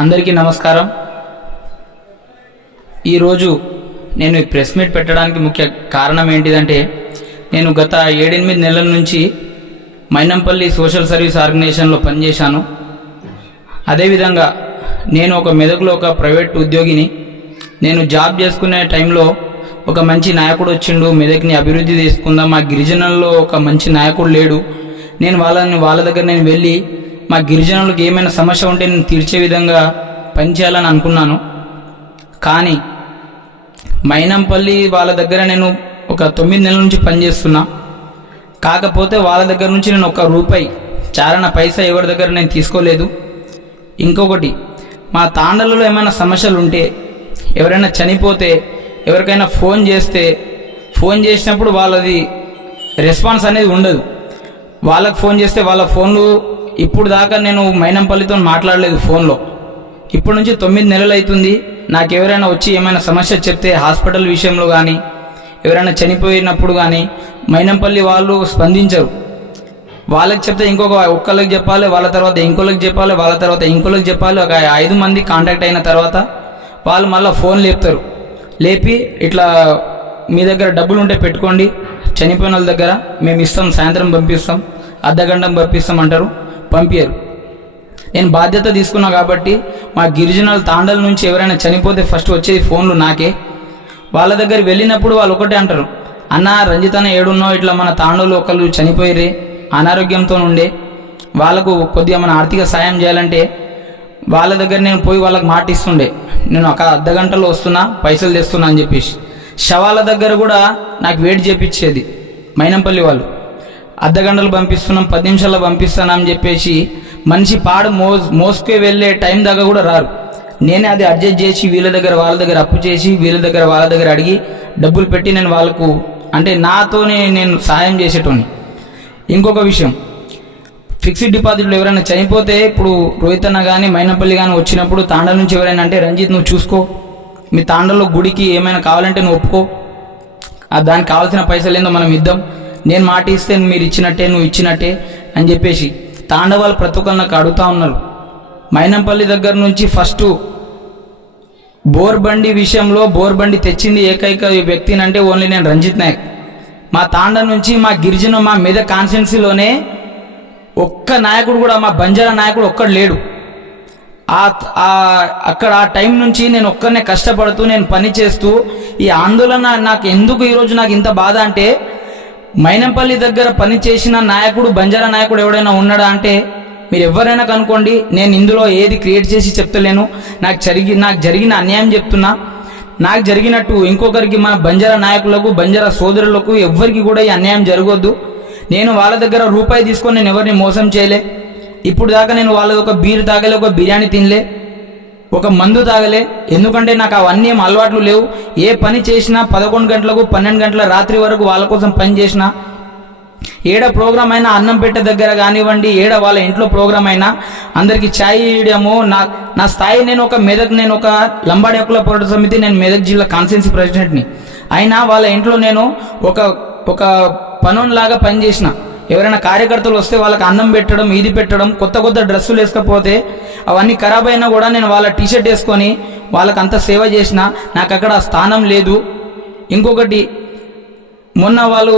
అందరికీ నమస్కారం। ఈరోజు నేను ఈ ప్రెస్ మీట్ పెట్టడానికి ముఖ్య కారణం ఏంటిదంటే, నేను గత 7-8 నెలల నుంచి మైనంపల్లి సోషల్ సర్వీస్ ఆర్గనైజేషన్లో పనిచేశాను। అదేవిధంగా నేను ఒక మెదక్లో ఒక ప్రైవేట్ ఉద్యోగిని। నేను జాబ్ చేసుకునే టైంలో ఒక మంచి నాయకుడు వచ్చిండు, మెదక్ని అభివృద్ధి చేసుకుందాం, మా గిరిజనుల్లో ఒక మంచి నాయకుడు లేడు, నేను వాళ్ళ దగ్గర నేను వెళ్ళి మా గిరిజనులకు ఏమైనా సమస్య ఉంటే నేను తీర్చే విధంగా పనిచేయాలని అనుకున్నాను। కానీ మైనంపల్లి వాళ్ళ దగ్గర నేను ఒక 9 నెలల నుంచి పనిచేస్తున్నా। కాకపోతే వాళ్ళ దగ్గర నుంచి నేను ఒక్క రూపాయి చారణ పైసా ఎవరి దగ్గర నేను తీసుకోలేదు। ఇంకొకటి, మా తాండలలో ఏమైనా సమస్యలు ఉంటే, ఎవరైనా చనిపోతే, ఎవరికైనా ఫోన్ చేసినప్పుడు వాళ్ళది రెస్పాన్స్ అనేది ఉండదు। వాళ్ళకు ఫోన్ చేస్తే వాళ్ళ ఫోన్లు ఇప్పుడు దాకా నేను మైనంపల్లితో మాట్లాడలేదు ఫోన్లో। ఇప్పటి నుంచి 9 నెలలు అవుతుంది। నాకు ఎవరైనా వచ్చి ఏమైనా సమస్య చెప్తే, హాస్పిటల్ విషయంలో కానీ ఎవరైనా చనిపోయినప్పుడు కానీ మైనంపల్లి వాళ్ళు స్పందించరు। వాళ్ళకి చెప్తే ఒక్కళ్ళకి చెప్పాలి, వాళ్ళ తర్వాత ఇంకోళ్ళకి చెప్పాలి, వాళ్ళ తర్వాత ఇంకోళ్ళకి చెప్పాలి। ఒక 5 మంది కాంటాక్ట్ అయిన తర్వాత వాళ్ళు మళ్ళీ ఫోన్ లేపుతారు। లేపి ఇట్లా మీ దగ్గర డబ్బులు ఉంటే పెట్టుకోండి, చనిపోయిన వాళ్ళ దగ్గర మేము ఇస్తాం, సాయంత్రం పంపిస్తాం, అర్ధగంట పంపిస్తాం అంటారు, పంపించరు। నేను బాధ్యత తీసుకున్నా కాబట్టి మా గిరిజనుల తాండల నుంచి ఎవరైనా చనిపోతే ఫస్ట్ వచ్చేది ఫోన్లు నాకే। వాళ్ళ దగ్గర వెళ్ళినప్పుడు వాళ్ళు ఒకటే అంటారు, అన్న రంజిత్ అన్న ఏడున్నావు, ఇట్లా మన తాండలు ఒకళ్ళు చనిపోయిరే, అనారోగ్యంతో ఉండే, వాళ్ళకు కొద్దిగా మన ఆర్థిక సాయం చేయాలంటే వాళ్ళ దగ్గర నేను పోయి వాళ్ళకి మాట ఇస్తుండే, నేను ఒక అర్ధగంటలో వస్తున్నా, పైసలు తెస్తున్నా అని చెప్పేసి। శవాల దగ్గర కూడా నాకు వెయిట్ చేపించేది మైనంపల్లి వాళ్ళు, అర్ధగంటలు పంపిస్తున్నాం, 10 నిమిషాల్లో పంపిస్తానని చెప్పేసి మనిషి పాడు మోసుకే వెళ్ళే టైం దాకా కూడా రారు। నేనే అది అడ్జస్ట్ చేసి వీళ్ళ దగ్గర వాళ్ళ దగ్గర అప్పు చేసి వీళ్ళ దగ్గర వాళ్ళ దగ్గర అడిగి డబ్బులు పెట్టి నేను వాళ్ళకు అంటే నాతోనే నేను సహాయం చేసేటోని। ఇంకొక విషయం, ఫిక్స్డ్ డిపాజిట్లు ఎవరైనా చనిపోతే, ఇప్పుడు రోహిత్ అన్న కానీ మైనంపల్లి కానీ వచ్చినప్పుడు తాండల నుంచి ఎవరైనా అంటే, రంజిత్ నువ్వు చూసుకో, మీ తాండలో గుడికి ఏమైనా కావాలంటే నువ్వు ఒప్పుకో, దానికి కావాల్సిన పైసలు ఏందో మనం ఇద్దాం, నేను మాట ఇస్తే మీరు ఇచ్చినట్టే, నువ్వు ఇచ్చినట్టే అని చెప్పేసి తాండవాళ్ళు ప్రతి ఒక్కరు నాకు అడుగుతూ ఉన్నారు। మైనంపల్లి దగ్గర నుంచి ఫస్ట్ బోర్బండి విషయంలో బోర్బండి తెచ్చింది ఏకైక వ్యక్తిని అంటే ఓన్లీ నేను రంజిత్ నాయక్। మా తాండ నుంచి మా గిరిజన మా మెదక్ కాన్స్టిట్యున్సీలోనే ఒక్క నాయకుడు కూడా, మా బంజారా నాయకుడు ఒక్కడు లేడు। అక్కడ ఆ టైం నుంచి నేను ఒక్కనే కష్టపడుతూ నేను పని చేస్తూ ఈ ఆందోళన నాకు ఎందుకు ఈరోజు నాకు ఇంత బాధ అంటే, మైనంపల్లి దగ్గర పని చేసిన నాయకుడు బంజారా నాయకుడు ఎవడైనా ఉన్నాడా అంటే మీరు ఎవరైనా కనుక్కోండి, నేను ఇందులో ఏది క్రియేట్ చేసి చెప్తలేను, నాకు జరిగిన అన్యాయం చెప్తున్నా। నాకు జరిగినట్టు ఇంకొకరికి, మా బంజారా నాయకులకు బంజారా సోదరులకు ఎవ్వరికి కూడా ఈ అన్యాయం జరగొద్దు। నేను వాళ్ళ దగ్గర రూపాయి తీసుకొని నేను ఎవరిని మోసం చేయలే, ఇప్పుడు దాకా నేను వాళ్ళది ఒక బీర్ తాగలే, ఒక బిర్యానీ తినలే, ఒక మందు తాగలే, ఎందుకంటే నాకు అవన్నీ ఏం అలవాట్లు లేవు। ఏ పని చేసినా 11 గంటలకు 12 గంటల రాత్రి వరకు వాళ్ళ కోసం పని చేసిన, ఏడ ప్రోగ్రామ్ అయినా అన్నం పెట్టే దగ్గర కానివ్వండి, ఏడ వాళ్ళ ఇంట్లో ప్రోగ్రామ్ అయినా అందరికీ ఛాయ్ ఇవ్వడము, నా స్థాయి నేను ఒక లంబాడి హక్కుల పోరాట సమితి, నేను మెదక్ జిల్లా కాన్స్టిట్యున్సీ ప్రెసిడెంట్ని అయినా వాళ్ళ ఇంట్లో నేను ఒక పనులాగా పనిచేసిన। ఎవరైనా కార్యకర్తలు వస్తే వాళ్ళకి అన్నం పెట్టడం, ఇది పెట్టడం, కొత్త డ్రెస్సులు వేసుకపోతే అవన్నీ ఖరాబ్ అయినా కూడా నేను వాళ్ళ టీషర్ట్ వేసుకొని వాళ్ళకి అంత సేవ చేసిన, నాకు అక్కడ స్థానం లేదు। ఇంకొకటి, మొన్న వాళ్ళు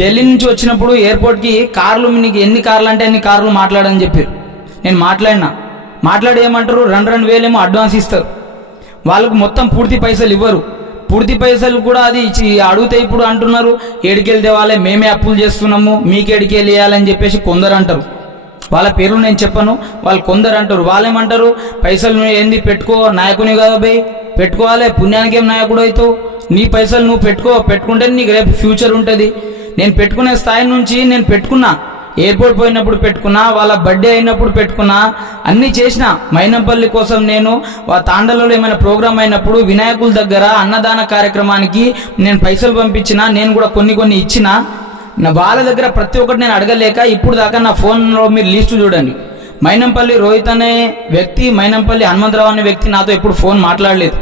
ఢిల్లీ నుంచి వచ్చినప్పుడు ఎయిర్పోర్ట్కి కార్లు, నీకు ఎన్ని కార్లు అంటే అన్ని కార్లు మాట్లాడని చెప్పారు। నేను మాట్లాడి ఏమంటారు, 2 వేలు ఏమో అడ్వాన్స్ ఇస్తారు, వాళ్ళకు మొత్తం పూర్తి పైసలు ఇవ్వరు। పూర్తి పైసలు కూడా అది ఇచ్చి అడిగితే ఇప్పుడు అంటున్నారు ఏడికెళ్ళి తేవాలి, మేమే అప్పులు చేస్తున్నాము, మీకు ఏడికెళ్ళి వేయాలని చెప్పేసి కొందరు అంటారు। వాళ్ళ పేర్లు నేను చెప్పను, వాళ్ళు కొందరు అంటారు। వాళ్ళేమంటారు, పైసలు నువ్వు ఏంది పెట్టుకో, నాయకుని కదా భయ్, పెట్టుకోవాలి, పుణ్యానికి ఏం నాయకుడు అవుతావు, నీ పైసలు నువ్వు పెట్టుకుంటే నీకు రేపు ఫ్యూచర్ ఉంటుంది। నేను పెట్టుకునే స్థాయి నుంచి నేను పెట్టుకున్నా, ఎయిర్పోర్ట్ పోయినప్పుడు పెట్టుకున్నా, వాళ్ళ బర్త్డే అయినప్పుడు పెట్టుకున్నా, అన్నీ చేసిన మైనంపల్లి కోసం। నేను తాండలలో ఏమైనా ప్రోగ్రామ్ అయినప్పుడు వినాయకుల దగ్గర అన్నదాన కార్యక్రమానికి నేను పైసలు పంపించిన, నేను కూడా కొన్ని ఇచ్చిన, వాళ్ళ దగ్గర ప్రతి ఒక్కటి నేను అడగలేక ఇప్పుడు దాకా నా ఫోన్లో మీరు లిస్టు చూడండి, మైనంపల్లి రోహిత్ అనే వ్యక్తి, మైనంపల్లి హనుమంతరావు అనే వ్యక్తి నాతో ఎప్పుడు ఫోన్ మాట్లాడలేదు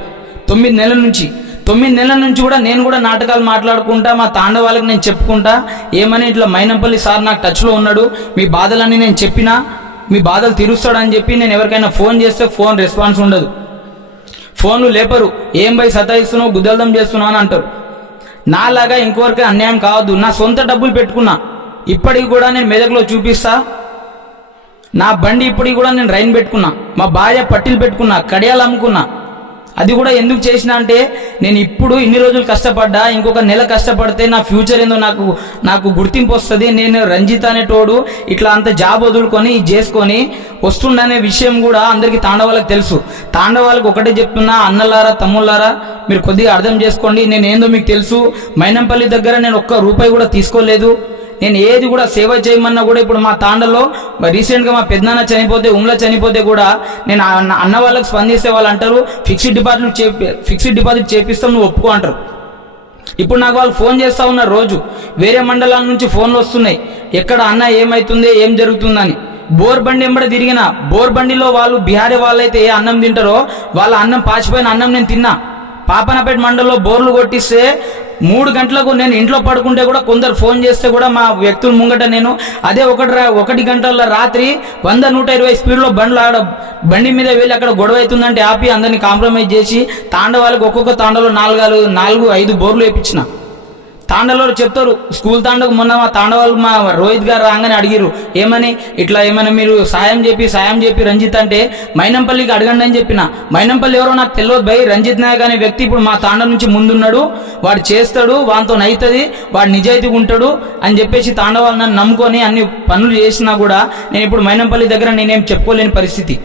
9 నెలల నుంచి। 9 నెలల నుంచి కూడా నేను కూడా నాటకాలు మాట్లాడుకుంటా, మా తాండవ వాళ్ళకి నేను చెప్పుకుంటా, ఏమని ఇట్లా మైనంపల్లి సార్ నాకు టచ్లో ఉన్నాడు, మీ బాధలన్నీ నేను చెప్పినా, మీ బాధలు తీరుస్తాడని చెప్పి నేను ఎవరికైనా ఫోన్ చేస్తే ఫోన్ రెస్పాన్స్ ఉండదు, ఫోన్లు లేపరు. ఏం బై సతాయిస్తున్నావు, గుద్దల్దం చేస్తున్నావు అని అంటారు. నాలాగా ఇంకొకరికి అన్యాయం కావద్దు. నా సొంత డబ్బులు పెట్టుకున్నా, ఇప్పటికి కూడా నేను మెదక్లో చూపిస్తా. నా బండి ఇప్పటికి కూడా నేను రైన్ పెట్టుకున్నా, మా భార్య పట్టీలు పెట్టుకున్నా, కడియాలు అమ్ముకున్నా. అది కూడా ఎందుకు చేసిన అంటే నేను ఇప్పుడు ఇన్ని రోజులు కష్టపడ్డా, ఇంకొక నెల కష్టపడితే నా ఫ్యూచర్ ఏందో నాకు గుర్తింపు వస్తుంది. నేను రంజిత్ అనేటోడు ఇట్లా అంత జాబ్ వదులుకొని ఇది చేసుకొని వస్తుండనే విషయం కూడా అందరికీ తాండవాళ్ళకి తెలుసు. తాండవాళ్ళకి ఒకటే చెప్తున్నా, అన్నలారా తమ్ముళ్ళారా మీరు కొద్దిగా అర్థం చేసుకోండి. నేను ఏందో మీకు తెలుసు. మైనంపల్లి దగ్గర నేను ఒక్క రూపాయి కూడా తీసుకోలేదు. నేను ఏది కూడా సేవ చేయమన్నా కూడా ఇప్పుడు మా తాండలో రీసెంట్గా మా పెద్దనాన్న చనిపోతే, ఉమ్లా చనిపోతే కూడా నేను అన్న వాళ్ళకి స్పందిస్తే వాళ్ళు అంటారు ఫిక్స్డ్ డిపాజిట్ చేపిస్తాం, నువ్వు ఒప్పుకో అంటారు. ఇప్పుడు నాకు వాళ్ళు ఫోన్ చేస్తూ ఉన్నారు, రోజు వేరే మండలాల నుంచి ఫోన్లు వస్తున్నాయి, ఎక్కడ అన్న ఏమవుతుంది ఏం జరుగుతుందని. బోర్ బండి ఎంబడ తిరిగిన, బోర్ బండిలో వాళ్ళు బీహారీ వాళ్ళైతే ఏ అన్నం తింటారో వాళ్ళ అన్నం పాచిపోయిన అన్నం నేను తిన్నా. పాపనపేట మండలంలో బోర్లు కొట్టిస్తే 3 గంటలకు నేను ఇంట్లో పడుకుంటే కూడా కొందరు ఫోన్ చేస్తే కూడా మా వ్యక్తుల ముంగట నేను అదే 1 గంటల రాత్రి 100-120 స్పీడ్లో బండి మీద వెళ్ళి అక్కడ గొడవ అవుతుందంటే ఆపి అందరినీ కాంప్రమైజ్ చేసి తాండవాళ్ళకి ఒక్కొక్క తాండలో 4-5 బోర్లు వేయించిన. తాండలో చెప్తారు, స్కూల్ తాండకు మొన్న మా తాండవాళ్ళు మా రోహిత్ గారు రాగానే అడిగిరు, ఏమని ఇట్లా ఏమైనా మీరు సాయం చెప్పి రంజిత్ అంటే మైనంపల్లికి అడగండి అని చెప్పిన. మైనంపల్లి ఎవరో నాకు తెలియదు భయ్. రంజిత్ నాయక్ అనే వ్యక్తి ఇప్పుడు మా తాండ నుంచి ముందున్నాడు, వాడు చేస్తాడు, వానితో నైతుంది, వాడు నిజాయితీగా ఉంటాడు అని చెప్పేసి తాండవాళ్ళు నన్ను నమ్ముకొని అన్ని పనులు చేసినా కూడా నేను ఇప్పుడు మైనంపల్లి దగ్గర నేనేం చెప్పుకోలేని పరిస్థితి.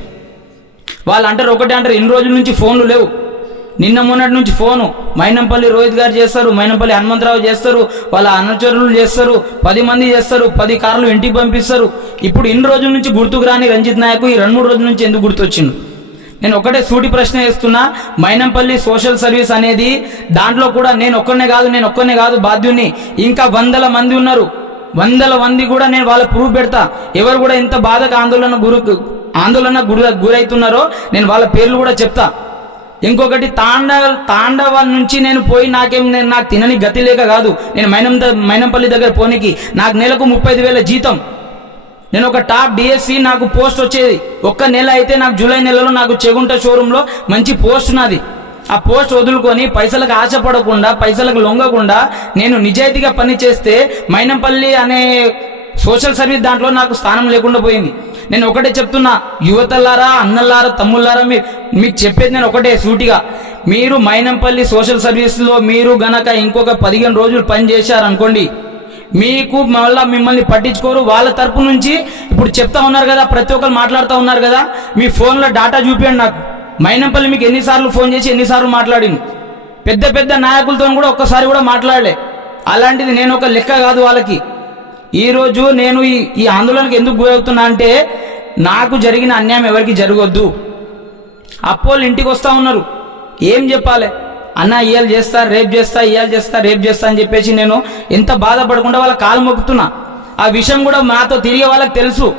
వాళ్ళు అంటారు ఒకటే అంటారు, ఇన్ని రోజుల నుంచి ఫోన్లు లేవు, నిన్న మొన్నటి నుంచి ఫోను మైనంపల్లి రోహిత్ గారు చేస్తారు, మైనంపల్లి హనుమంతరావు చేస్తారు, వాళ్ళ అనుచరులు చేస్తారు, 10 మంది చేస్తారు, 10 కార్లు ఇంటికి పంపిస్తారు. ఇప్పుడు ఇన్ని రోజుల నుంచి గుర్తుకు రాని రంజిత్ నాయక్ ఈ 2-3 రోజుల నుంచి ఎందుకు గుర్తొచ్చిండు? నేను ఒకటే సూటి ప్రశ్న వేస్తున్నా. మైనంపల్లి సోషల్ సర్వీస్ అనేది దాంట్లో కూడా నేను ఒక్కనే కాదు బాధ్యుని, ఇంకా 100 మంది ఉన్నారు. 100 మంది కూడా నేను వాళ్ళ ప్రూఫ్ పెడతా. ఎవరు కూడా ఎంత బాధకు ఆందోళన గురవుతున్నారో నేను వాళ్ళ పేర్లు కూడా చెప్తా. ఇంకొకటి తాండవ నుంచి నేను పోయి నాకు తినని గతి లేక కాదు, నేను మైనంపల్లి దగ్గర పోనీకి నాకు నెలకు 35,000 జీతం. నేను ఒక టాప్ డిఎస్సి నాకు పోస్ట్ వచ్చేది. ఒక్క నెల అయితే నాకు జూలై నెలలో నాకు చెగుంట షోరూంలో మంచి పోస్ట్ ఉన్నది. ఆ పోస్ట్ వదులుకొని పైసలకు ఆశపడకుండా, పైసలకు లొంగకుండా నేను నిజాయితీగా పని చేస్తే మైనంపల్లి అనే సోషల్ సర్వీస్ దాంట్లో నాకు స్థానం లేకుండా పోయింది. నేను ఒకటే చెప్తున్నా, యువతలారా అన్నలారా తమ్ముళ్ళారా మీకు చెప్పేది నేను ఒకటే సూటిగా, మీరు మైనంపల్లి సోషల్ సర్వీస్లో మీరు గనక ఇంకొక 15 రోజులు పని చేశారనుకోండి, మీకు మళ్ళీ మిమ్మల్ని పట్టించుకోరు. వాళ్ళ తరపు నుంచి ఇప్పుడు చెప్తా ఉన్నారు కదా, ప్రతి ఒక్కరు మాట్లాడుతూ ఉన్నారు కదా, మీ ఫోన్లో డాటా చూపించండి నాకు. మైనంపల్లి మీకు ఎన్నిసార్లు ఫోన్ చేసి ఎన్నిసార్లు మాట్లాడింది. పెద్ద నాయకులతో కూడా ఒక్కసారి కూడా మాట్లాడలే. అలాంటిది నేను ఒక లెక్క కాదు వాళ్ళకి. ఈరోజు నేను ఈ ఆందోళనకు ఎందుకు గురవుతున్నా అంటే, నాకు జరిగిన అన్యాయం ఎవరికి జరగొద్దు. అప్పోళ్ళు ఇంటికి వస్తూ ఉన్నారు, ఏం చెప్పాలి అన్న, ఇవాళ చేస్తా రేపు చేస్తా, ఇవాళ చేస్తా రేపు చేస్తా అని చెప్పేసి నేను ఎంత బాధపడకుండా వాళ్ళ కాలు మొక్కుతున్నా. ఆ విషయం కూడా నాతో తిరిగే వాళ్ళకి తెలుసు.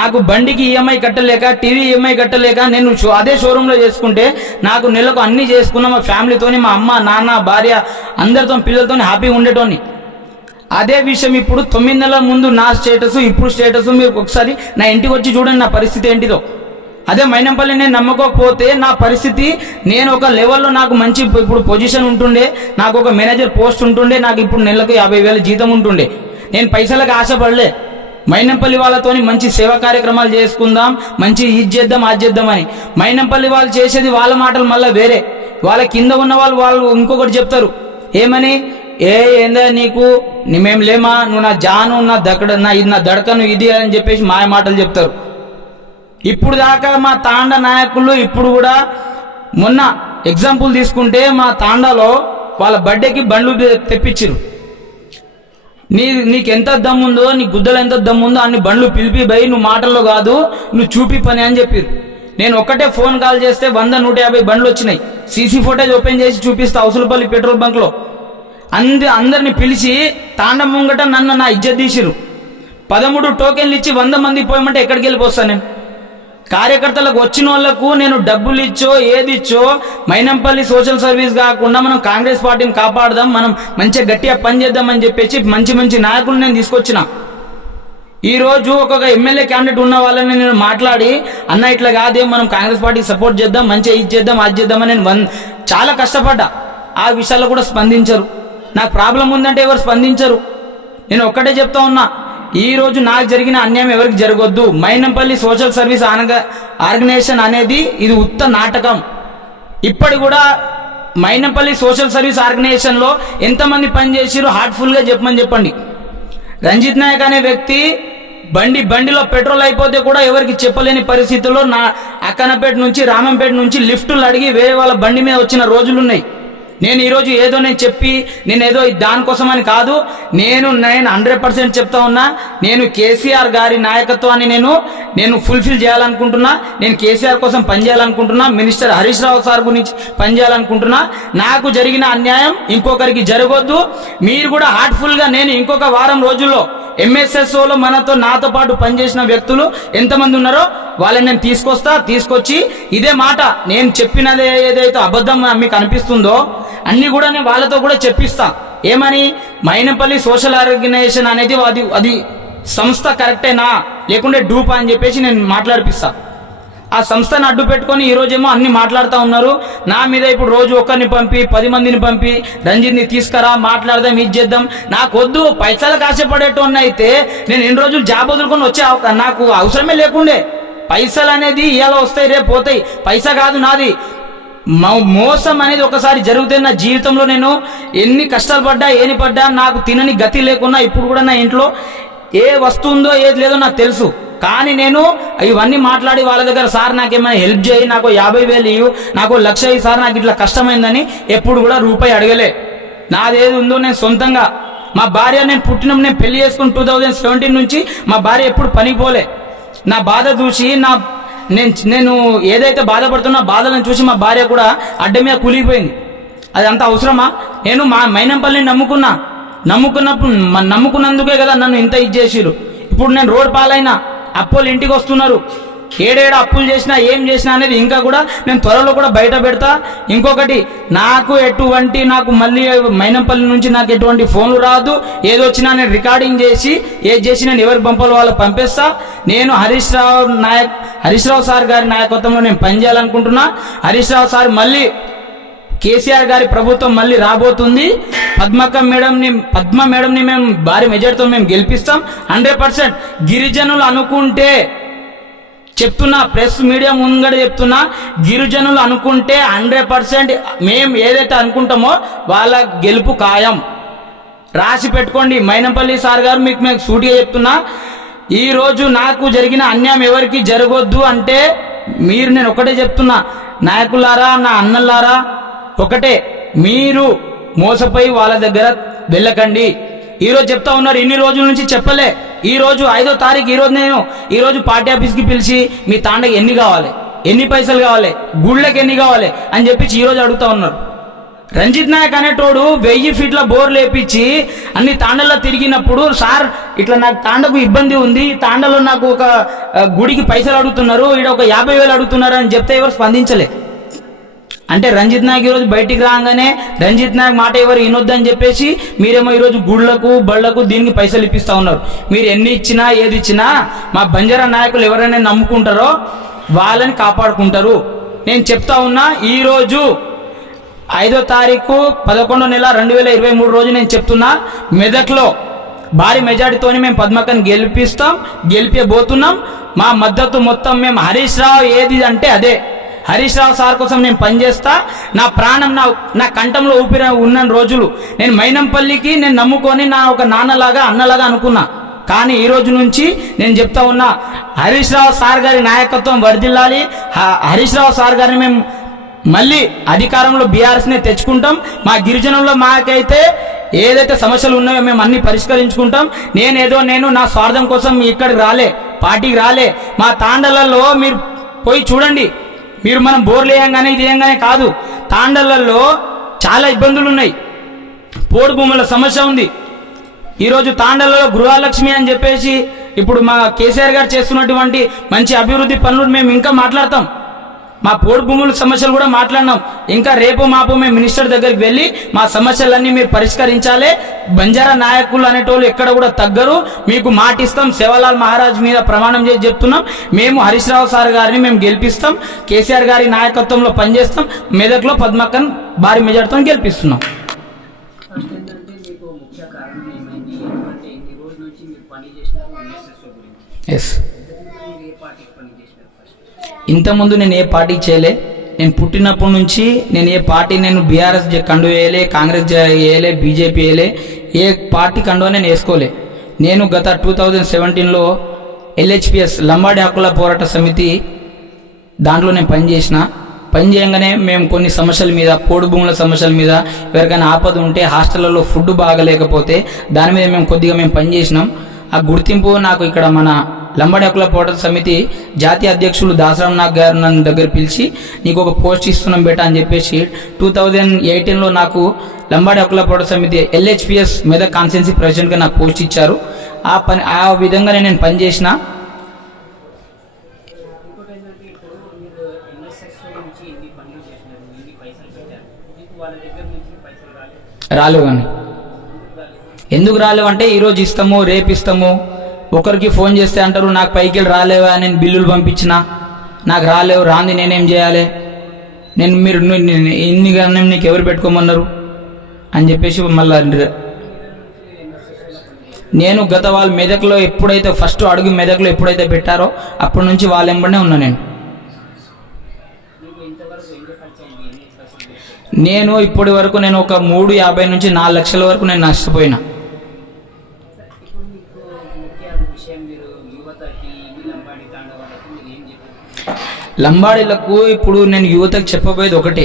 నాకు బండికి ఈఎంఐ కట్టలేక, టీవీ ఈఎంఐ కట్టలేక నేను అదే షోరూంలో చేసుకుంటే నాకు నెలకు అన్నీ చేసుకున్నా, మా ఫ్యామిలీతోని, మా అమ్మ నాన్న భార్య అందరితో పిల్లలతో హ్యాపీగా ఉండేటోని. అదే విషయం ఇప్పుడు 9 నెలల ముందు నా స్టేటస్, ఇప్పుడు స్టేటస్ మీరు ఒకసారి నా ఇంటికి వచ్చి చూడండి నా పరిస్థితి ఏంటిదో. అదే మైనంపల్లి నేను నమ్మకపోతే నా పరిస్థితి, నేను ఒక లెవెల్లో నాకు మంచి ఇప్పుడు పొజిషన్ ఉంటుండే, నాకు ఒక మేనేజర్ పోస్ట్ ఉంటుండే, నాకు ఇప్పుడు నెలకు 50,000 జీతం ఉంటుండే. నేను పైసలకు ఆశపడలే. మైనంపల్లి వాళ్ళతోని మంచి సేవా కార్యక్రమాలు చేసుకుందాం, మంచి ఇది చేద్దాం అది చేద్దామని. మైనంపల్లి వాళ్ళు చేసేది వాళ్ళ మాటలు మళ్ళీ వేరే. వాళ్ళ కింద ఉన్న వాళ్ళు ఇంకొకటి చెప్తారు, ఏమని, ఏందా నీకు మేం లేమా, నువ్వు నా జాను, నా దడకను ఇది అని చెప్పేసి మాయ మాటలు చెప్తారు. ఇప్పుడు దాకా మా తాండ నాయకులు ఇప్పుడు కూడా, మొన్న ఎగ్జాంపుల్ తీసుకుంటే మా తాండాలో వాళ్ళ బర్త్డేకి బండ్లు తెప్పించారు. నీకు ఎంత దమ్ముందో, నీ గుద్దలు ఎంత దమ్ముందో అన్ని బండ్లు పిలిపి పోయి, నువ్వు మాటల్లో కాదు నువ్వు చూపి పని అని చెప్పారు. నేను ఒక్కటే ఫోన్ కాల్ చేస్తే 100-150 బండ్లు వచ్చినాయి. సీసీ ఫోటేజ్ ఓపెన్ చేసి చూపిస్తా అవసరపల్లి పెట్రోల్ బంక్లో. అందరిని పిలిచి తాండ ముంగట నన్ను నా ఇజ్జత్ తీసిరు. 13 టోకెన్లు ఇచ్చి 100 మంది పోయమంటే ఎక్కడికి వెళ్ళిపోస్తాను నేను? కార్యకర్తలకు వచ్చిన వాళ్ళకు నేను డబ్బులు ఇచ్చో ఏదిచ్చో, మైనంపల్లి సోషల్ సర్వీస్ కాకుండా మనం కాంగ్రెస్ పార్టీని కాపాడదాం, మనం మంచిగా గట్టిగా పని చేద్దామని చెప్పేసి మంచి నాయకులు నేను తీసుకొచ్చిన. ఈ రోజు ఒక్కొక్క ఎమ్మెల్యే క్యాండిడేట్ ఉన్న వాళ్ళని నేను మాట్లాడి అన్న ఇట్లా కాదే మనం కాంగ్రెస్ పార్టీకి సపోర్ట్ చేద్దాం, మంచిగా ఇది చేద్దాం అది చేద్దామని నేను చాలా కష్టపడ్డా. ఆ విషయాల్లో కూడా స్పందించరు. నాకు ప్రాబ్లం ఉందంటే ఎవరు స్పందించరు. నేను ఒక్కటే చెప్తా ఉన్నా, ఈ రోజు నాకు జరిగిన అన్యాయం ఎవరికి జరగొద్దు. మైనంపల్లి సోషల్ సర్వీస్ ఆర్గనైజేషన్ అనేది ఇది ఉత్త నాటకం. ఇప్పటి కూడా మైనంపల్లి సోషల్ సర్వీస్ ఆర్గనైజేషన్లో ఎంతమంది పనిచేసిరో హార్ట్ఫుల్గా చెప్పండి. రంజిత్ నాయక్ అనే వ్యక్తి బండిలో పెట్రోల్ అయిపోతే కూడా ఎవరికి చెప్పలేని పరిస్థితుల్లో నా అక్కనపేట నుంచి రామంపేట నుంచి లిఫ్టులు అడిగి వేరే వాళ్ళ బండి మీద వచ్చిన రోజులున్నాయి. నేను ఈరోజు ఏదో నేను చెప్పి నేనేదో దానికోసమని కాదు, నేను 100% చెప్తా ఉన్నా. నేను కేసీఆర్ గారి నాయకత్వాన్ని నేను ఫుల్ఫిల్ చేయాలనుకుంటున్నా. నేను కేసీఆర్ కోసం పనిచేయాలనుకుంటున్నా. మినిస్టర్ హరీష్ రావు సార్ గురించి పనిచేయాలనుకుంటున్నా. నాకు జరిగిన అన్యాయం ఇంకొకరికి జరగొద్దు. మీరు కూడా హార్ట్ఫుల్గా నేను ఇంకొక వారం రోజుల్లో ఎంఎస్ఎస్ఓలో నాతో పాటు పనిచేసిన వ్యక్తులు ఎంతమంది ఉన్నారో వాళ్ళని నేను తీసుకొచ్చి ఇదే మాట నేను చెప్పినది ఏదైతే అబద్ధం మీకు అనిపిస్తుందో అన్ని కూడా నేను వాళ్ళతో కూడా చెప్పిస్తా. ఏమని, మైనంపల్లి సోషల్ ఆర్గనైజేషన్ అనేది అది సంస్థ కరెక్టేనా లేకుంటే డూపా అని చెప్పేసి నేను మాట్లాడిపిస్తా. ఆ సంస్థను అడ్డు పెట్టుకొని ఈరోజేమో అన్ని మాట్లాడుతూ ఉన్నారు. నా మీద ఇప్పుడు రోజు ఒక్కరిని పంపి 10 మందిని పంపి రంజిత్ని తీసుకురా మాట్లాడదాం ఇది చేద్దాం. నాకు వద్దు. పైసలకు ఆశపడేటోన్ని అయితే నేను ఎన్ని రోజులు జాబ్ వదులుకొని నాకు అవసరమే లేకుండే. పైసలు అనేది ఇవాళ వస్తాయి రేపు పోతాయి. పైసా కాదు నాది. మోసం అనేది ఒకసారి జరిగితే నా జీవితంలో నేను ఎన్ని కష్టాలు పడ్డా ఏని పడ్డా నాకు తినని గతి లేకున్నా ఇప్పుడు కూడా నా ఇంట్లో ఏ వస్తువు ఉందో ఏది లేదో నాకు తెలుసు. కానీ నేను ఇవన్నీ మాట్లాడి వాళ్ళ దగ్గర సార్ నాకేమైనా హెల్ప్ చేయి, నాకు 50,000 ఇవ్వు, నాకు 1,00,000 ఇవ్వు సార్, నాకు ఇట్లా కష్టమైందని ఎప్పుడు కూడా రూపాయి అడగలే. నాదేది ఉందో నేను సొంతంగా మా భార్య నేను నేను పెళ్లి చేసుకుని 2017 నుంచి మా భార్య ఎప్పుడు పనికి పోలే. నా బాధ చూసి నేను ఏదైతే బాధపడుతున్నా బాధలను చూసి మా భార్య కూడా అడ్డ మీద కూలిపోయింది. అది అంత అవసరమా? నేను మా మైనంపల్లిని నమ్ముకున్నందుకే కదా నన్ను ఇంత ఇచ్చేసిరు. ఇప్పుడు నేను రోడ్ పాలైనా, అప్పులు ఇంటికి వస్తున్నారు. ఏడేడు అప్పులు చేసినా ఏం చేసినా అనేది ఇంకా కూడా నేను త్వరలో కూడా బయట పెడతా. ఇంకొకటి, నాకు మళ్ళీ మైనంపల్లి నుంచి నాకు ఎటువంటి ఫోన్లు రాదు. ఏదొచ్చినా నేను రికార్డింగ్ చేసి ఏది చేసి నేను ఎవరికి పంపాలో వాళ్ళకి పంపిస్తా. నేను హరీష్ రావు సార్ గారి నాయకత్వంలో నేను పనిచేయాలనుకుంటున్నా. హరీష్ రావు సార్ మళ్ళీ కేసీఆర్ గారి ప్రభుత్వం మళ్ళీ రాబోతుంది. పద్మ మేడంని మేము భారీ మెజార్టీతో మేము గెలిపిస్తాం 100%. గిరిజనులు అనుకుంటే చెప్తున్నా, ప్రెస్ మీడియా ముంగడ చెప్తున్నా, గిరిజనులు అనుకుంటే 100% మేము ఏదైతే అనుకుంటామో వాళ్ళ గెలుపు ఖాయం. రాసి పెట్టుకోండి. మైనంపల్లి సార్ గారు మీకు మేము సూటిగా చెప్తున్నా, ఈరోజు నాకు జరిగిన అన్యాయం ఎవరికి జరగొద్దు అంటే నేను ఒకటే చెప్తున్నా, నాయకులారా నా అన్నలారా ఒకటే, మీరు మోసపోయి వాళ్ళ దగ్గర వెళ్ళకండి. ఈరోజు చెప్తా ఉన్నారు, ఇన్ని రోజుల నుంచి చెప్పలే. ఈరోజు 5వ తారీఖు ఈరోజు పార్టీ ఆఫీస్కి పిలిచి మీ తాండకి ఎన్ని కావాలి, ఎన్ని పైసలు కావాలి, గుళ్ళకి ఎన్ని కావాలి అని చెప్పి ఈరోజు అడుగుతా ఉన్నారు. రంజిత్ నాయక్ అనేటోడు 1000 ఫీట్ల బోర్ లేపించి అన్ని తాండల్లో తిరిగినప్పుడు, సార్ ఇట్లా నాకు తాండకు ఇబ్బంది ఉంది, తాండలో నాకు ఒక గుడికి పైసలు అడుగుతున్నారు, ఈడ ఒక 50,000 అడుగుతున్నారు అని చెప్తే ఎవరు స్పందించలే. అంటే రంజిత్ నాయక్ ఈరోజు బయటికి రాగానే రంజిత్ నాయక్ మాట ఎవరు వినొద్దని చెప్పేసి మీరేమో ఈరోజు గుళ్ళకు బళ్ళకు దీనికి పైసలు ఇప్పిస్తా ఉన్నారు. మీరు ఎన్ని ఇచ్చినా ఏది ఇచ్చినా మా బంజారా నాయకులు ఎవరైనా నమ్ముకుంటారో వాళ్ళని కాపాడుకుంటారు. నేను చెప్తా ఉన్నా, ఈరోజు 5వ తారీఖు 11వ నెల 2023 రోజు నేను చెప్తున్నా, మెదక్లో భారీ మెజార్టీతోని మేము పద్మక్కని గెలిపిపోతున్నాం. మా మద్దతు మొత్తం మేము హరీష్ రావు ఏది అంటే అదే. హరీష్ రావు సార్ కోసం నేను పనిచేస్తా. నా ప్రాణం నా కంఠంలో ఊపిరి ఉన్న రోజులు నేను మైనంపల్లికి నేను నమ్ముకొని నా ఒక నాన్నలాగా అన్నలాగా అనుకున్నా. కానీ ఈ రోజు నుంచి నేను చెప్తా ఉన్నా, హరీష్ రావు సార్ గారి నాయకత్వం వర్ధిల్లాలి. హరీష్ రావు సార్ గారిని మేము మళ్ళీ అధికారంలో బీఆర్ఎస్ని తెచ్చుకుంటాం. మా గిరిజనుల్లో మాకైతే ఏదైతే సమస్యలు ఉన్నాయో మేము అన్ని పరిష్కరించుకుంటాం. నేను నా స్వార్థం కోసం ఇక్కడికి రాలే, పార్టీకి రాలే. మా తాండలలో మీరు పోయి చూడండి. మీరు మనం బోర్లు వేయంగానే ఇది వేయంగానే కాదు, తాండలలో చాలా ఇబ్బందులు ఉన్నాయి. పోడు భూముల సమస్య ఉంది. ఈరోజు తాండలలో గృహలక్ష్మి అని చెప్పేసి ఇప్పుడు మా కేసీఆర్ గారు చేస్తున్నటువంటి మంచి అభివృద్ధి పనులు మేము ఇంకా మాట్లాడతాం. మా పోడు భూముల సమస్యలు కూడా మాట్లాడినాం. ఇంకా రేపు మాపు మేము మినిస్టర్ దగ్గరికి వెళ్ళి మా సమస్యలన్నీ మీరు పరిష్కరించాలి, బంజారా నాయకులు అనేటోళ్ళు ఎక్కడ కూడా తగ్గరు, మీకు మాటిస్తాం, సేవాలాల్ మహారాజ్ మీద ప్రమాణం చేసి చెప్తున్నాం, మేము హరీష్ రావు సార్ గారిని మేము గెలిపిస్తాం, కేసీఆర్ గారి నాయకత్వంలో పనిచేస్తాం, మెదక్లో పద్మక్కన్ భారీ మెజార్టీతో గెలిపిస్తున్నాం. ఎస్, ఇంతకుముందు నేను ఏ పార్టీ చేయలే. నేను పుట్టినప్పటి నుంచి నేను ఏ పార్టీ, నేను బీఆర్ఎస్ కండు వేయలే, కాంగ్రెస్ వేయలే, బీజేపీ వేయలే, ఏ పార్టీ కండువా నేను వేసుకోలే. నేను గత 2017లో LHPS లంబాడి హక్కుల పోరాట సమితి దాంట్లో నేను పని చేయగానే మేము కొన్ని సమస్యల మీద, పోడు భూముల సమస్యల మీద, ఎవరికైనా ఆపద ఉంటే హాస్టళ్లలో ఫుడ్ బాగలేకపోతే దాని మీద మేము పనిచేసినాం. ఆ గుర్తింపు నాకు ఇక్కడ మన లంబాడి హక్కుల పోరాట సమితి జాతీయ అధ్యక్షులు దాసరామ్ నాగ్ గారు నన్ను దగ్గర పిలిచి నీకు ఒక పోస్ట్ ఇస్తున్నాం బేటా అని చెప్పేసి 2018లో నాకు లంబాడి హక్కుల పోరాట సమితి LHPS మెదక్ కాన్స్టిట్యున్సీ ప్రెసిడెంట్గా నాకు పోస్ట్ ఇచ్చారు. ఆ విధంగానే నేను పనిచేసిన. రాలేవు కానీ ఎందుకు రాలేవు అంటే ఈరోజు ఇస్తాము, రేపు ఇస్తాము, ఒకరికి ఫోన్ చేస్తే అంటారు నాకు పైకి రాలేవా, నేను బిల్లులు పంపించిన, నాకు రాలేవు, రాంది నేనేం చేయాలి, మీరు ఇన్ని కానీ నీకు ఎవరు పెట్టుకోమన్నారు అని చెప్పేసి మళ్ళీ నేను గత వాళ్ళు మెదక్లో ఎప్పుడైతే ఫస్ట్ అడుగు మెదక్లో ఎప్పుడైతే పెట్టారో అప్పటి నుంచి వాళ్ళ వెంబడే ఉన్నా. నేను ఇప్పటి వరకు నేను ఒక 350 నుంచి 4 లక్షల వరకు నేను నష్టపోయినా. లంబాడీలకు ఇప్పుడు నేను యువతకు చెప్పబోయేది ఒకటే,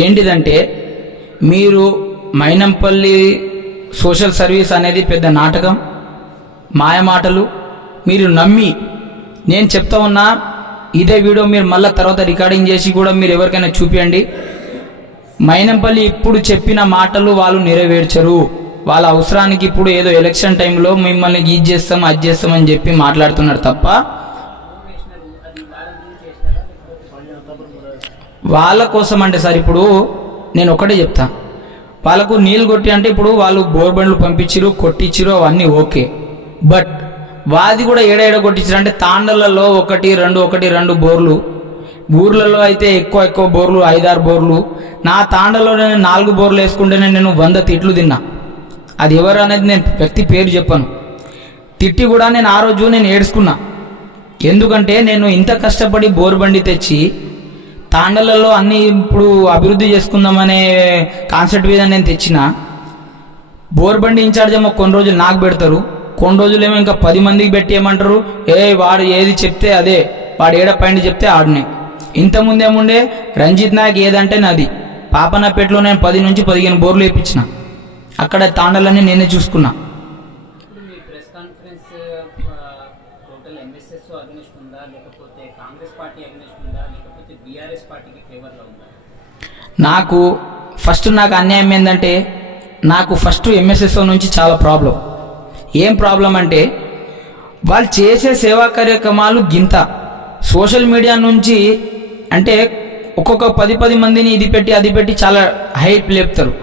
ఏంటిదంటే మీరు మైనంపల్లి సోషల్ సర్వీస్ అనేది పెద్ద నాటకం, మాయమాటలు మీరు నమ్మి నేను చెప్తా ఉన్నా. ఇదే వీడియో మీరు మళ్ళీ తర్వాత రికార్డింగ్ చేసి కూడా మీరు ఎవరికైనా చూపించండి. మైనంపల్లి ఇప్పుడు చెప్పిన మాటలు వాళ్ళు నెరవేర్చరు. వాళ్ళ అవసరానికి ఇప్పుడు ఏదో ఎలక్షన్ టైంలో మిమ్మల్ని ఇది చేస్తాం అది చేస్తామని చెప్పి మాట్లాడుతున్నారు తప్ప వాళ్ళ కోసం అంటే సార్ ఇప్పుడు నేను ఒకటే చెప్తా, వాళ్ళకు నీళ్ళు కొట్టి అంటే ఇప్పుడు వాళ్ళు బోర్ బండ్లు పంపించిరు, కొట్టించిరు, అవన్నీ ఓకే. బట్ వాది కూడా ఏడ కొట్టించారు అంటే తాండలలో 1-2 బోర్లు, ఊర్లలో అయితే ఎక్కువ బోర్లు 5-6 బోర్లు. నా తాండలో నేను 4 బోర్లు వేసుకుంటేనే నేను 100 తిట్లు తిన్నా. అది ఎవరు అనేది నేను వ్యక్తి పేరు చెప్పాను. తిట్టి కూడా నేను ఆ రోజు నేను ఏడ్చుకున్నా. ఎందుకంటే నేను ఇంత కష్టపడి బోర్ బండి తెచ్చి తాండలలో అన్ని ఇప్పుడు అభివృద్ధి చేసుకుందామనే కాన్సెప్ట్ మీద నేను తెచ్చిన బోర్ బండి ఇన్ఛార్జ్ ఏమో కొన్ని రోజులు నాకు పెడతారు, కొన్ని రోజులేమో ఇంకా 10 మందికి పెట్టి ఏమంటారు, వాడు ఏది చెప్తే అదే, వాడు ఏడ పాయింట్ చెప్తే ఆడనే. ఇంతకుముందేముండే రంజిత్ నాయక్ ఏదంటే నాది, పాపనపేటలో నేను 10 నుంచి 15 బోర్లు వేయించిన, అక్కడ తాండలన్నీ నేనే చూసుకున్నా. నాకు అన్యాయం ఏంటంటే నాకు ఫస్ట్ MSSO నుంచి చాలా ప్రాబ్లం. ఏం ప్రాబ్లం అంటే వాళ్ళు చేసే సేవా కార్యక్రమాలు గింత సోషల్ మీడియా నుంచి అంటే ఒక్కొక్క 10 మందిని ఇది పెట్టి అది పెట్టి చాలా హైప్ లేపుతారు.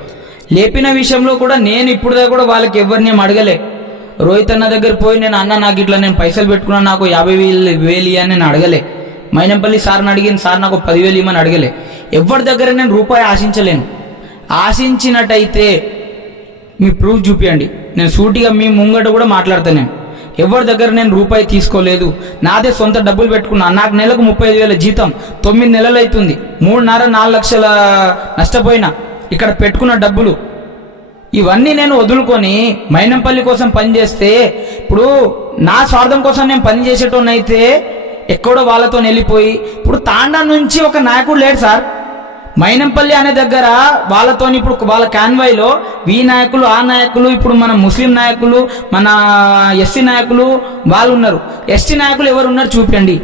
లేపిన విషయంలో కూడా నేను ఇప్పుడు దాకా కూడా వాళ్ళకి ఎవరిని అడగలే. రోహిత్ అన్న దగ్గర పోయి నేను అన్న నాకు ఇట్లా నేను పైసలు పెట్టుకున్నాను, నాకు 50,000 అని నేను అడగలే. మైనంపల్లి సార్ని అడిగిన సార్ నాకు 10,000 ఇవ్వమని అడగలే. ఎవరి దగ్గర నేను రూపాయి ఆశించలేను. ఆశించినట్టయితే మీ ప్రూఫ్ చూపించండి, నేను సూటిగా మీ ముంగట కూడా మాట్లాడతాను. నేను ఎవరి దగ్గర నేను రూపాయి తీసుకోలేదు, నాదే సొంత డబ్బులు పెట్టుకున్నా. నాకు నెలకు 35,000 జీతం, 9 నెలలు అవుతుంది, 3.5-4 లక్షల నష్టపోయినా. ఇక్కడ పెట్టుకున్న డబ్బులు ఇవన్నీ నేను వదులుకొని మైనంపల్లి కోసం పనిచేస్తే, ఇప్పుడు నా స్వార్థం కోసం నేను పని చేసేటోనైతే ఎక్కడో వాళ్ళతో వెళ్ళిపోయి, ఇప్పుడు తాండా నుంచి ఒక నాయకుడు లేడు సార్. మైనంపల్లి అనే దగ్గర వాళ్ళతో ఇప్పుడు వాళ్ళ కాన్వాయ్లో ఈ నాయకులు ఆ నాయకులు, ఇప్పుడు మన ముస్లిం నాయకులు, మన ఎస్సీ నాయకులు వాళ్ళు ఉన్నారు. ఎస్టీ నాయకులు ఎవరు ఉన్నారు చూపండి.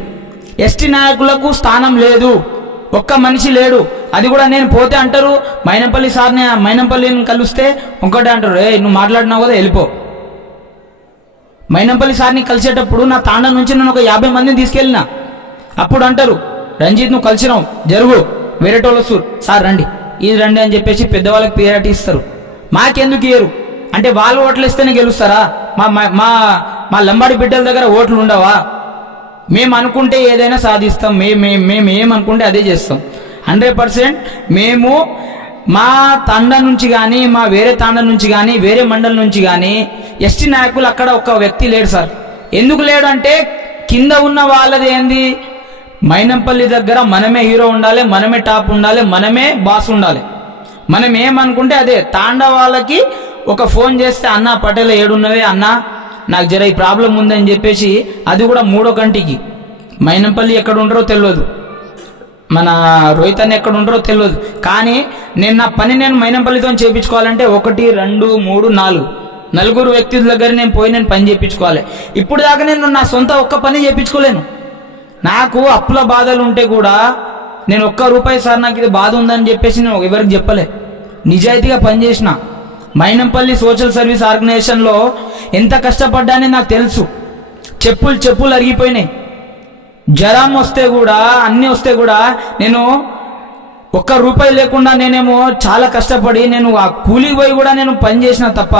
ఎస్టీ నాయకులకు స్థానం లేదు, ఒక్క మనిషి లేడు. అది కూడా నేను పోతే అంటారు మైనంపల్లిని కలిస్తే ఒకటే అంటారు, నువ్వు మాట్లాడినావు కదా వెళ్ళిపో. మైనంపల్లి సార్ని కలిసేటప్పుడు నా తాండా నుంచి నేను ఒక 50 మందిని తీసుకెళ్ళిన. అప్పుడు అంటారు రంజిత్ నువ్వు కలిసినావు జరుగు, వేరేటోళ్ళు వస్తారు, సార్ రండి ఇది రండి అని చెప్పేసి పెద్దవాళ్ళకి ప్రియారిటీ ఇస్తారు. మాకెందుకు ఇయ్యరు అంటే వాళ్ళు ఓట్లు ఇస్తేనే గెలుస్తారా? మా మా మా లంబాడి బిడ్డల దగ్గర ఓట్లు ఉండవా? మేము అనుకుంటే ఏదైనా సాధిస్తాం, మేము ఏమనుకుంటే అదే చేస్తాం. 100% మేము మా తాండా నుంచి కానీ మా వేరే తాండా నుంచి కానీ వేరే మండలం నుంచి కానీ ఎస్టీ నాయకులు అక్కడ ఒక వ్యక్తి లేడు సార్. ఎందుకు లేడు అంటే కింద ఉన్న వాళ్ళది ఏంది, మైనంపల్లి దగ్గర మనమే హీరో ఉండాలి, మనమే టాప్ ఉండాలి, మనమే బాస్ ఉండాలి. మనం ఏమనుకుంటే అదే. తాండా వాళ్ళకి ఒక ఫోన్ చేస్తే అన్న పటేల్ ఏడున్నవే అన్న నాకు జర ఈ ప్రాబ్లం ఉందని చెప్పేసి అది కూడా 3వ గంటకి. మైనంపల్లి ఎక్కడ ఉండరో తెలియదు, మన రోహిత్ అన్న ఎక్కడ ఉండరో తెలియదు. కానీ నేను నా పని నేను మైనంపల్లితో చేయించుకోవాలంటే 1 2 3 4 నలుగురు వ్యక్తుల దగ్గర నేను పోయి నేను పని చేయించుకోవాలి. ఇప్పుడు దాకా నేను నా సొంత ఒక్క పని చేయించుకోలేను. నాకు అప్పుల బాధలు ఉంటే కూడా నేను ₹1 సార్ నాకు ఇది బాధ ఉందని చెప్పేసి నేను ఎవరికి చెప్పలే. నిజాయితీగా పనిచేసిన. మైనంపల్లి సోషల్ సర్వీస్ ఆర్గనైజేషన్లో ఎంత కష్టపడ్డానని నాకు తెలుసు. చెప్పులు అరిగిపోయినాయి. జ్వరం వస్తే కూడా అన్నీ వస్తే కూడా నేను ₹1 లేకుండా నేనేమో చాలా కష్టపడి నేను ఆ కూలికి పోయి కూడా నేను పని చేసిన తప్ప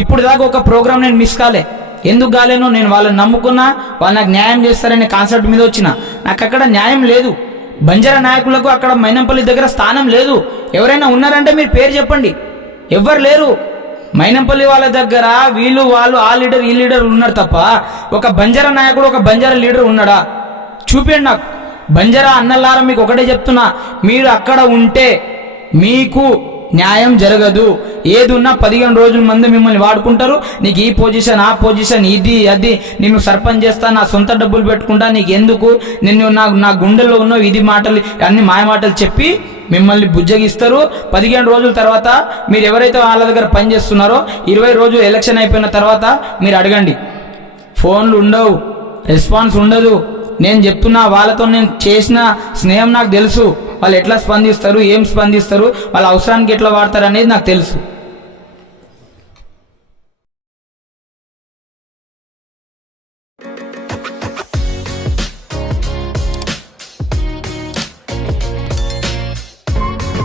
ఇప్పుడు దాకా ఒక ప్రోగ్రామ్ నేను మిస్ కాలే. ఎందుకు కాలేను? నేను వాళ్ళని నమ్ముకున్నా, వాళ్ళు నాకు న్యాయం చేస్తారనే కాన్సెప్ట్ మీద వచ్చిన. నాకు అక్కడ న్యాయం లేదు. బంజారా నాయకులకు అక్కడ మైనంపల్లి దగ్గర స్థానం లేదు. ఎవరైనా ఉన్నారంటే మీరు పేరు చెప్పండి. ఎవ్వరు లేరు. మైనంపల్లి వాళ్ళ దగ్గర వాళ్ళు ఆ లీడర్ ఈ లీడర్ ఉన్నారు తప్ప ఒక బంజారా నాయకుడు ఒక బంజారా లీడర్ ఉన్నాడా? చూపించండి నాకు. బంజారా అన్నలారా మీకు ఒకటే చెప్తున్నా, మీరు అక్కడ ఉంటే మీకు న్యాయం జరగదు. ఏది ఉన్నా 15 రోజుల మంది మిమ్మల్ని వాడుకుంటారు. నీకు ఈ పొజిషన్ ఆ పొజిషన్ ఇది అది, నిన్ను సర్పంచ్ చేస్తా, నా సొంత డబ్బులు పెట్టుకుంటా, నీకు ఎందుకు, నిన్ను నా గుండెల్లో ఉన్న ఇది మాటలు అన్ని మాయ మాటలు చెప్పి మిమ్మల్ని బుజ్జగిస్తారు. 15 రోజుల తర్వాత మీరు ఎవరైతే వాళ్ళ దగ్గర పని చేస్తున్నారో 20 రోజులు ఎలక్షన్ అయిపోయిన తర్వాత మీరు అడగండి. ఫోన్లు ఉండవు, రెస్పాన్స్ ఉండదు. నేను చెప్తున్నా, వాళ్ళతో నేను చేసిన స్నేహం నాకు తెలుసు. వాళ్ళు ఎట్లా స్పందిస్తారు, ఏం స్పందిస్తారు, వాళ్ళ అవసరానికి ఎట్లా వాడతారు అనేది నాకు తెలుసు.